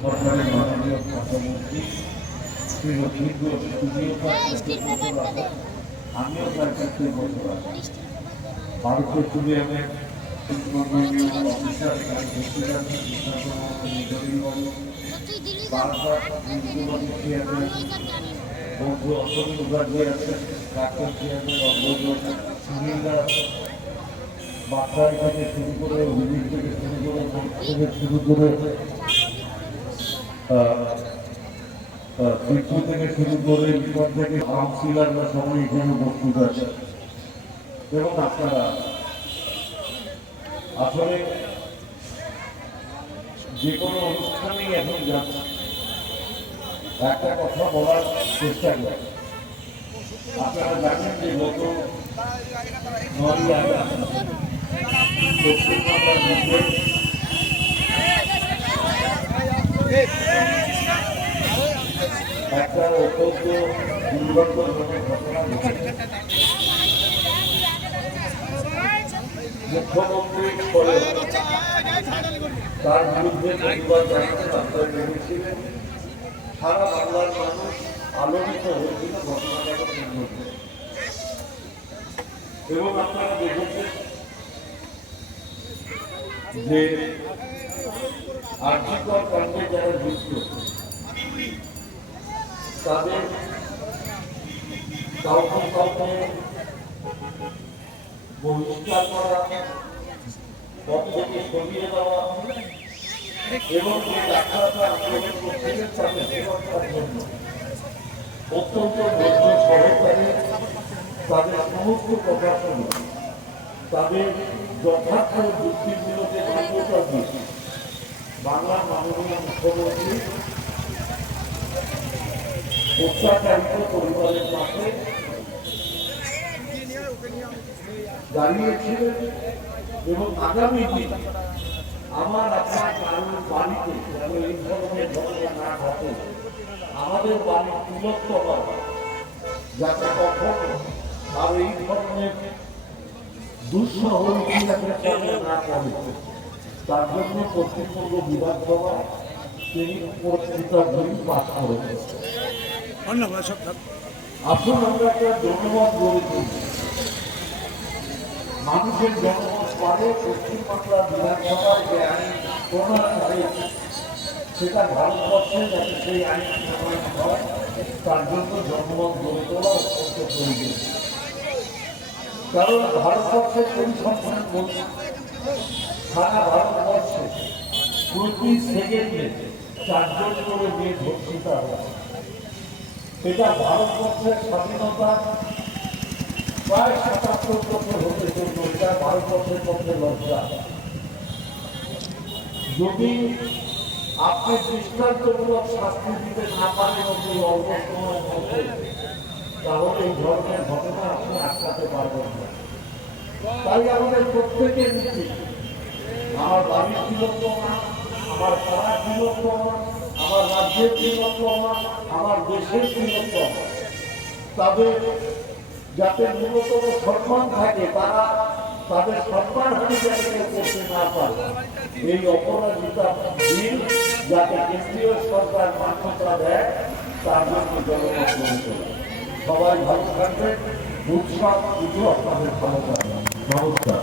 সরকারের মাননীয় মুখ্যমন্ত্রী শ্রী রবীন্দ্র আমিও তার কাছে বলতে পারি ভারতীয় স্টুডিয়ামের অফিসার এখানে আছেন কৃষ্ণবাবু বারবার বন্ধু অশোক মুখার্জি আছেন প্রাক্তন চেয়ারম্যান শুরু করে শুরু করে ত্রিপুর থেকে শুরু করে বিপদ থেকে কাউন্সিলাররা সবাই এখানে উপস্থিত আছে এবং আপনারা আসলে যে কোনো অনুষ্ঠানেই এখন যাচ্ছে একটা কথা বলার চেষ্টা করে আপনারা জানেন যে গত নয় আগস্ট পশ্চিমবাংলার মধ্যে একটা অত্যন্ত মুখ্যমন্ত্রী করে তার বিরুদ্ধে প্রতিবাদ জানাতে রাস্তায় নেমেছিলেন সারা বাংলার মানুষ আলোড়িত হয়েছিল ঘটনাটাকে কেন্দ্র এবং আপনারা দেখেছেন যে আর্থিকর কাণ্ডে যারা যুক্ত তাদের কাউকে কাউকে বহিষ্কার করা পদ থেকে সরিয়ে দেওয়া এবং অত্যন্ত ধৈর্য সহকারে তাদের সমস্ত কথা শুনে তাদের যথার্থ যুক্তিগুলোকে মান্যতা দিয়ে বাংলার মাননীয় মুখ্যমন্ত্রী অত্যাচারিত পরিবারের পাশে দাঁড়িয়েছিলেন এবং আগামী দিন আমার আপনার কারোর বাড়িতে যেন এই ধরনের ঘটনা না ঘটে, আমাদের বাড়ির তিলোত্তমা যাতে কখনো আর এই ধরনের দুঃসহ না পড়ে। তার জন্য পশ্চিমবঙ্গ বিধানসভা তিনি পত্রিকা বই পাঠ করেছেন। আসুন আমরা একটা জনমত গড়ে তুলি মানুষের জনমত পারে পশ্চিমবাংলার বিধানসভায় যে আইন প্রণয়ন হয়েছে সেটা ভারতবর্ষে যাতে সেই আইন প্রণয়ন হয় তার জন্য জনমত গড়ে তোলা অত্যন্ত প্রয়োজন কারণ ভারতবর্ষের পরিসংখ্যান বলছে সারা ভারতবর্ষে প্রতি সেকেন্ডে চারজন করে মেয়ে ধর্ষিতা এটা ভারতবর্ষের স্বাধীনতা প্রায় সাতাত্তর বছর হতে চলল এটা ভারতবর্ষের পক্ষে লজ্জা। যদি আপনি দৃষ্টান্তমূলক শাস্তি দিতে না পারেন অতি অল্প সময়ের মধ্যে তাহলে এই ধরনের ঘটনা আপনি আটকাতে পারবেন না। তাই আমাদের প্রত্যেকের উচিত তিলোত্তমা আমার পাড়ার তিলোত্তমা আমার রাজ্যের তিলোত্তমা আমার দেশের তিলোত্তমা তাদের যাতে ন্যূনতম সম্মান থাকে, তারা তাদের সম্মান হানি যাতে করতে না পারে। এই অপরাজিতা দিন যাতে কেন্দ্রীয় সরকার মান্যতা দেয়, তার জন্য জনমত তোলা। সবাই ভালো থাকবেন। উৎসব পুজো আপনাদের ভালো থাকবে নমস্কার।